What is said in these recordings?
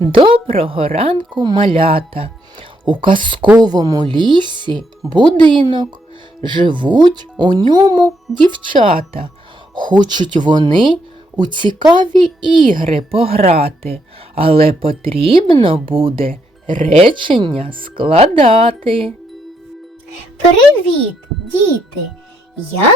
Доброго ранку, малята. У казковому лісі будинок. Живуть у ньому дівчата. Хочуть вони у цікаві ігри пограти, але потрібно буде речення складати. Привіт, діти! Я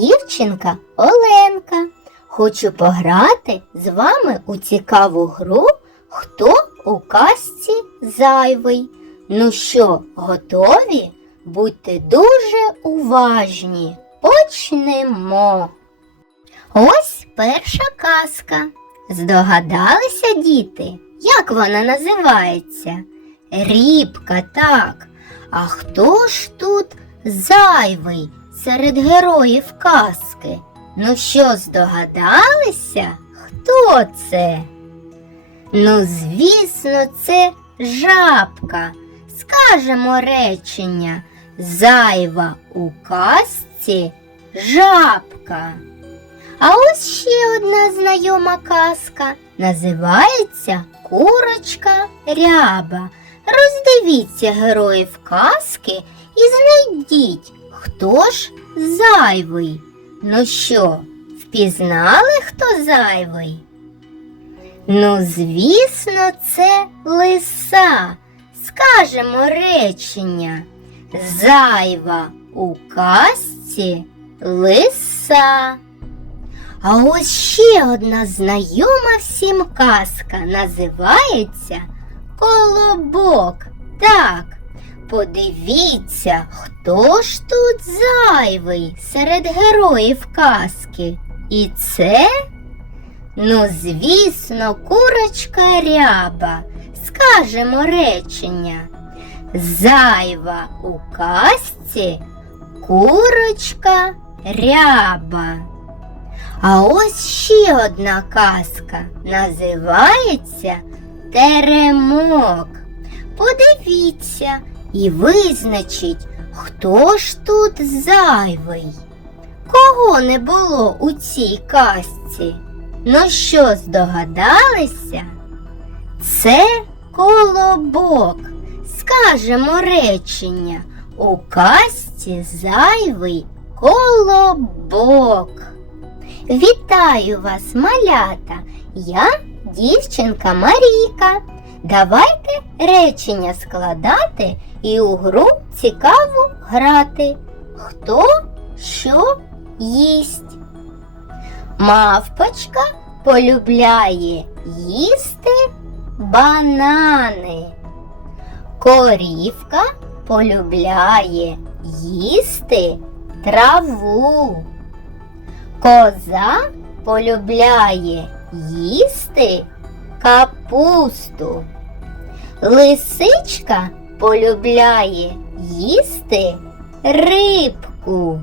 дівчинка Оленка. Хочу пограти з вами у цікаву гру Хто у казці зайвий. Ну що, готові? Будьте дуже уважні. Почнемо. Ось перша казка. Здогадалися, діти, як вона називається? Рібка, так. А хто ж тут зайвий серед героїв казки? Ну що, здогадалися? Хто це? Ну, звісно, це жабка. Скажемо речення. Зайва у казці жабка. А ось ще одна знайома казка. Називається Курочка Ряба. Роздивіться героїв казки і знайдіть, хто ж зайвий. Ну що, впізнали, хто зайвий? Ну, звісно, це лиса. Скажемо речення. Зайва у казці лиса. А ось ще одна знайома всім казка називається Колобок. Так, подивіться, хто ж тут зайвий серед героїв казки. І це, ну, звісно, курочка ряба. Скажемо речення. Зайва у казці курочка ряба. А ось ще одна казка називається Теремок. Подивіться і визначіть, хто ж тут зайвий. Кого не було у цій казці? Ну що здогадалися? Це колобок. Скажемо речення. У казці зайвий колобок. Вітаю вас, малята! Я дівчинка Марійка. Давайте речення складати і у гру цікаво грати. Хто що їсть? Мавпочка полюбляє їсти банани. Корівка полюбляє їсти траву. Коза полюбляє їсти капусту. Лисичка полюбляє їсти рибку.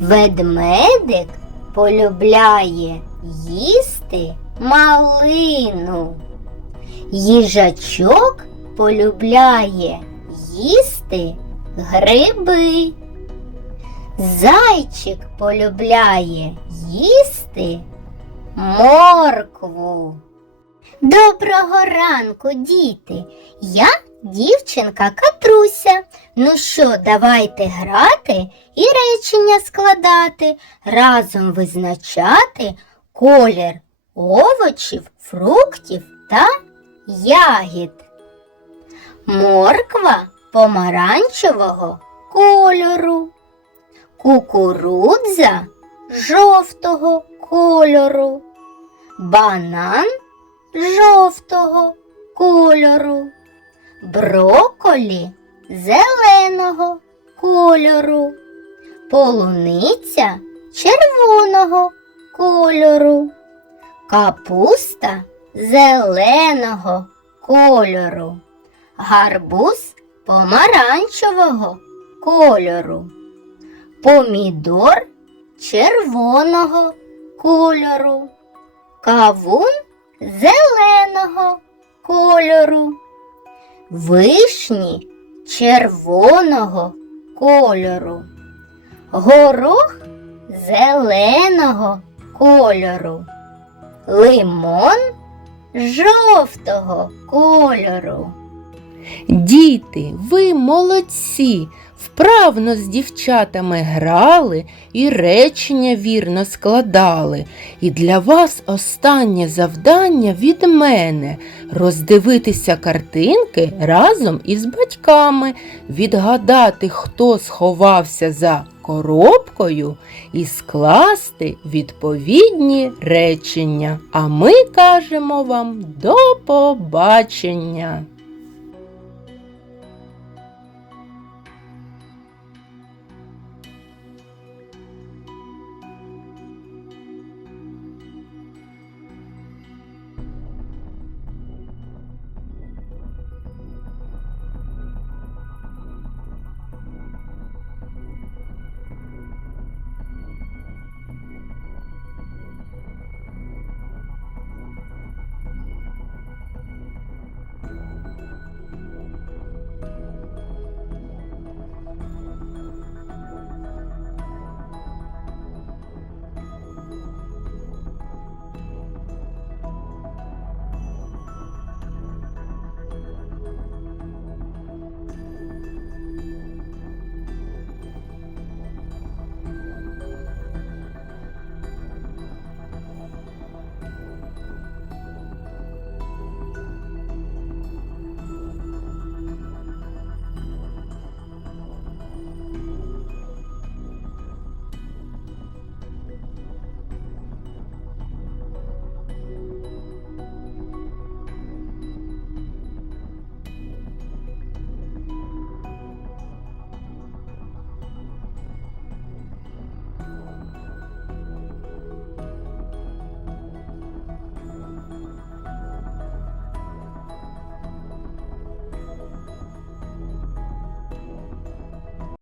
Ведмедик полюбляє їсти малину. Їжачок полюбляє їсти гриби. Зайчик полюбляє їсти моркву. Доброго ранку, діти! Я дівчинка Катруся. Ну що, давайте грати і речення складати, разом визначати колір овочів, фруктів та ягід. Морква помаранчевого кольору кукурудза жовтого кольору, банан жовтого кольору, броколі зеленого кольору, полуниця червоного кольору, капуста зеленого кольору, гарбуз помаранчевого кольору помідор червоного кольору, кавун зеленого кольору, вишні червоного кольору, горох зеленого кольору, лимон жовтого кольору. Діти, ви молодці! Вправно з дівчатами грали і речення вірно складали. І для вас останнє завдання від мене роздивитися картинки разом із батьками, відгадати, хто сховався за коробкою і скласти відповідні речення. А ми кажемо вам до побачення!